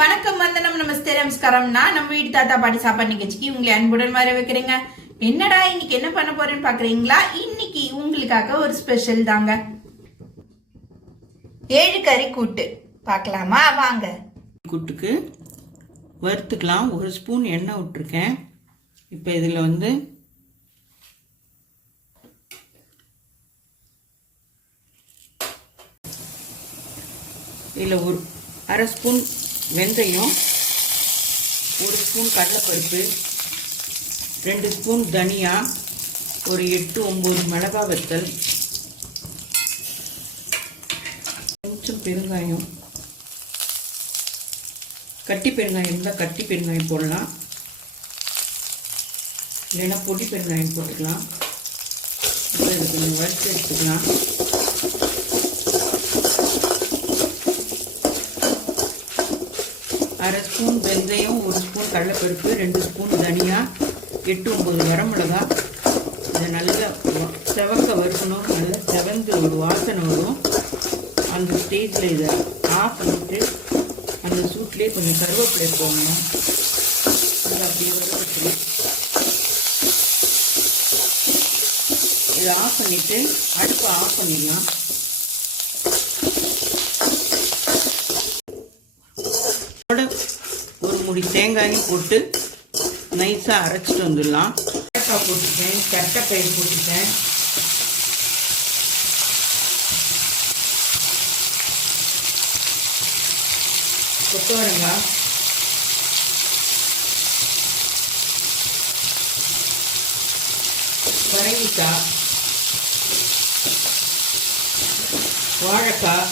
வணக்கம், வந்தனம், நமஸ்தே, நமஸ்காரம். நான் நம்ம வீட்டு தாத்தா பாட்டி சாப்பாடு நிகழ்ச்சிக்கு உங்களை அன்புடன் வர வைக்கிறேங்க. என்னடா இன்னைக்கு என்ன பண்ண போறேன்னு பாக்குறீங்களா? இன்னைக்கு உங்களுக்காக ஒரு ஸ்பெஷல் தாங்க. 7 கறி கூட்டு பார்க்கலாமா? வாங்க. கூட்டுக்கு வறுத்துக்கலாம். 1 ஸ்பூன் எண்ணெய் விட்டுருக்கேன். இப்போ இதில் ஒரு 1/2 ஸ்பூன் வெந்தயம், 1 ஸ்பூன் கடலைப்பருப்பு, 2 ஸ்பூன் தனியா, ஒரு 8-9 மிளகா வத்தல், கொஞ்சம் பெருங்காயம், கட்டி பெருங்காயம் இருந்தால் கட்டி பெருங்காயம் போடலாம், இல்லைன்னா பொடி பெருங்காயம் போட்டுக்கலாம். இப்போ இது கொஞ்சம் வறுத்து எடுத்துக்கலாம். அரை ஸ்பூன் வெந்தயம், 1 ஸ்பூன் கடலைப்பருப்பு, 2 ஸ்பூன் தனியா, 8-9 வரமிளகா. இதை நல்லா செவக்க வறுக்கணும். நல்லா செவந்து ஒரு வாசனை வரும். அந்த ஸ்டேஜில் இதை ஆஃப் பண்ணிட்டு அந்த சூட்லேயே கொஞ்சம் கருவேப்பிலை போடணும். அதை அப்படியே வறுத்து இதை ஆஃப் பண்ணிவிட்டு அடுப்பை ஆஃப் பண்ணிடலாம். ஒரு முடி தேங்காயும் போட்டு நைஸாக அரைச்சிட்டு வந்துடலாம். ஏலக்காய் போட்டுட்டேன், தட்டைப்பயிர் போட்டுட்டேன், கொத்தவரங்காய், பரங்கிக்காய், வாழைக்காய்,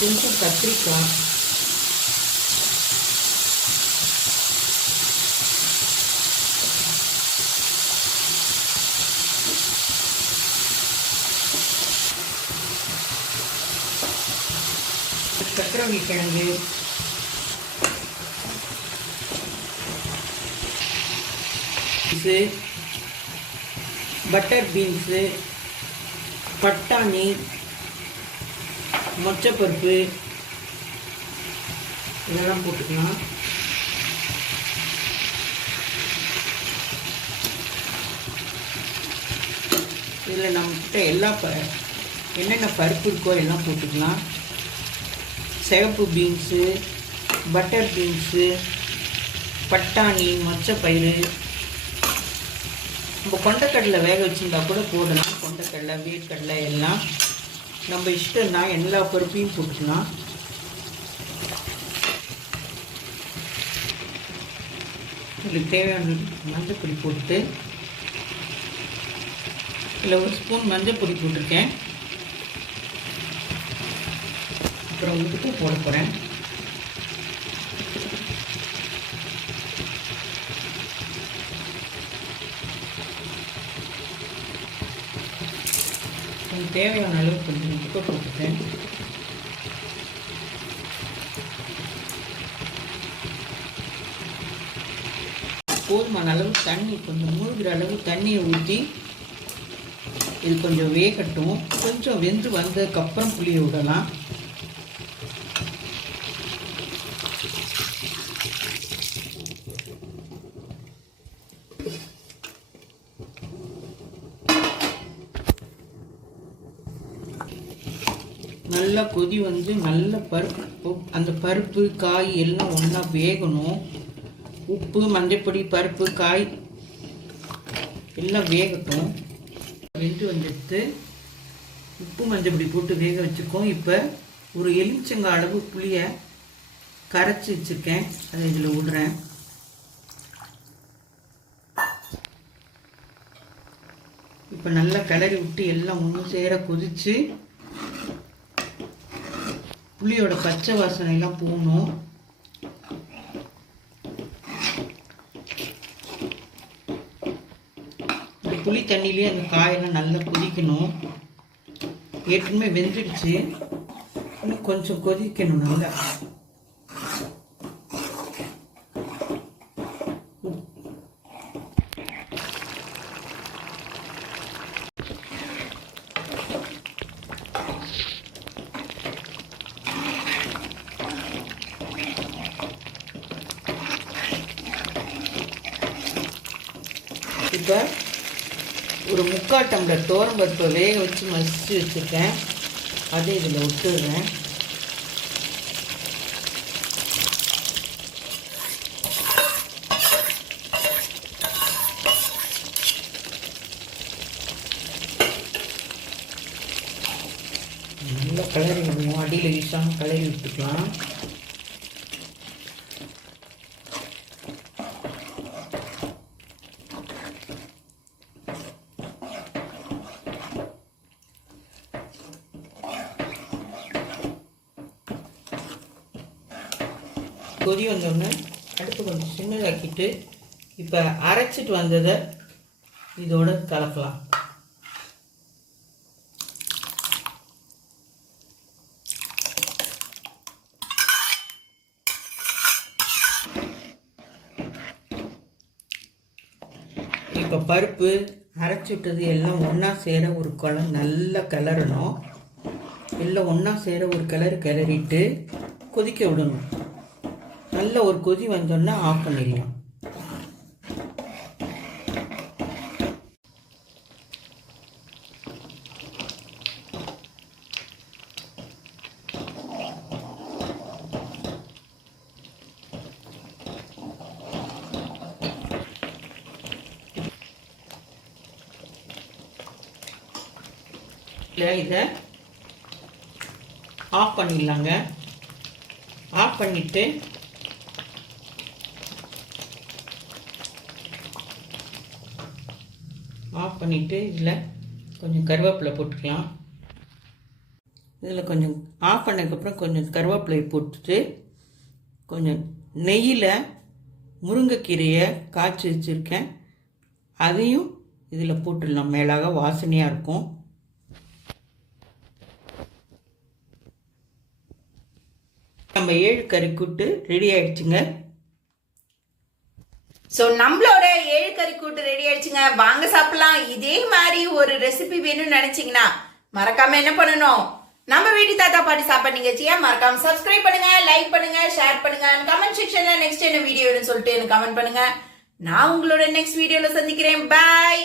கொஞ்சம் கத்திரிக்காய், சக்கரவள்ளி கிழங்கு, பட்டர் பீன்ஸு, பட்டாணி, மொச்சப்பருப்பு இதெல்லாம் போட்டுக்கலாம். இதில் நம்மக்கிட்ட எல்லா என்னென்ன பருப்பு இருக்கோ எல்லாம் போட்டுக்கலாம். சிவப்பு பீன்ஸு, பட்டர் பீன்ஸு, பட்டாணி, மொச்சப்பயிறு. நம்ம கொண்டைக்கடலை வேக வச்சுருந்தா கூட போடலாம். கொண்டைக்கடலை, வேர்க்கடலை எல்லாம் நம்ம இஷ்டம்னா எல்லா பருப்பையும் போட்டுக்கலாம். இதுக்கு தேவையான மஞ்சள் பொடி போட்டு இதில் 1 ஸ்பூன் மஞ்சள் பொடி போட்டிருக்கேன். அப்புறம் உப்பு போட போகிறேன். தேவையான அளவு கொஞ்சம் உப்பு போட்டுட்டேன். போதுமான அளவு தண்ணி, கொஞ்சம் மூழ்கிற அளவு தண்ணியை ஊற்றி இது கொஞ்சம் வேகட்டும். கொஞ்சம் வெந்து வந்ததுக்கப்புறம் புளியை விடலாம். நல்லா கொதி வந்து நல்ல பருப்பு, அந்த பருப்பு காய் எல்லாம் ஒன்றா வேகணும். உப்பு, மஞ்சப்பொடி, பருப்பு, காய் எல்லாம் வேகட்டும். வெந்து வந்துட்டு உப்பு மஞ்சப்பொடி போட்டு வேக வச்சுருக்கோம். இப்போ ஒரு எலுமிச்சங்காய் அளவு புளியை கரைச்சி வச்சுருக்கேன். அதை இதில் விடுறேன். இப்போ நல்லா கிளறி விட்டு எல்லாம் ஒன்று சேர கொதித்து புளியோட பச்சை வாசனை எல்லாம் போகணும். இந்த புளி தண்ணியிலே அந்த காயெல்லாம் நல்லா கொதிக்கணும். ஏற்கனவே வெந்துடுச்சு, இன்னும் கொஞ்சம் கொதிக்கணும் நல்லா. இப்போ ஒரு 3/4 டம்ளர் துவரம்பருப்பை வேக வச்சு மசிச்சு வச்சுருக்கேன். அதை இதில் விட்டுடுறேன். நல்லா கிளறி விடுவோம். அடியில் வீசாமல் கிளறி விட்டுக்கலாம். கொதி வந்தோடனே அடுப்பு கொஞ்சம் சின்னதாக்கிட்டு இப்போ அரைச்சிட்டு வந்ததை இதோட கலக்கலாம். இப்போ பருப்பு அரைச்சி விட்டது எல்லாம் ஒன்றா சேர ஒரு குழம்பு நல்லா கிளறணும். எல்லாம் ஒன்றா சேர ஒரு கிளறிட்டு கொதிக்க விடணும். நல்ல ஒரு கொதி வந்தோன்னா ஆஃப் பண்ணிடலாம். இதை ஆஃப் பண்ணிடலாங்க. ஆஃப் பண்ணிவிட்டு இதில் கொஞ்சம் கருவேப்பிலை போட்டுக்கலாம். இதில் கொஞ்சம் ஆஃப் பண்ணதுக்கப்புறம் கொஞ்சம் கருவேப்பிலை போட்டுட்டு கொஞ்சம் நெய்யில் முருங்கைக்கீரையை காய்ச்சி வச்சுருக்கேன். அதையும் இதில் போட்டுடலாம். மேலாக வாசனையாக இருக்கும். நம்ம 7 கறிக்கூட்டு ரெடி ஆயிடுச்சுங்க. ஸோ நம்மளோட 7 கறிக்கூட்டு ரெடி ஆயிடுச்சுங்க. வாங்க சாப்பிடலாம். இதே மாதிரி ஒரு ரெசிபி வேணும்னு நினைச்சீங்கன்னா மறக்காம என்ன பண்ணணும், நம்ம வீட்டு தாத்தா பாட்டி சாப்பாடு நிகழ்ச்சியை மறக்காம சப்ஸ்கிரைப் பண்ணுங்க, லைக் பண்ணுங்க, ஷேர் பண்ணுங்க. கமெண்ட் செக்ஷன்ல நெக்ஸ்ட் என்ன வீடியோன்னு சொல்லிட்டு எனக்கு கமெண்ட் பண்ணுங்க. நான் உங்களோட நெக்ஸ்ட் வீடியோல சந்திக்கிறேன். பாய்.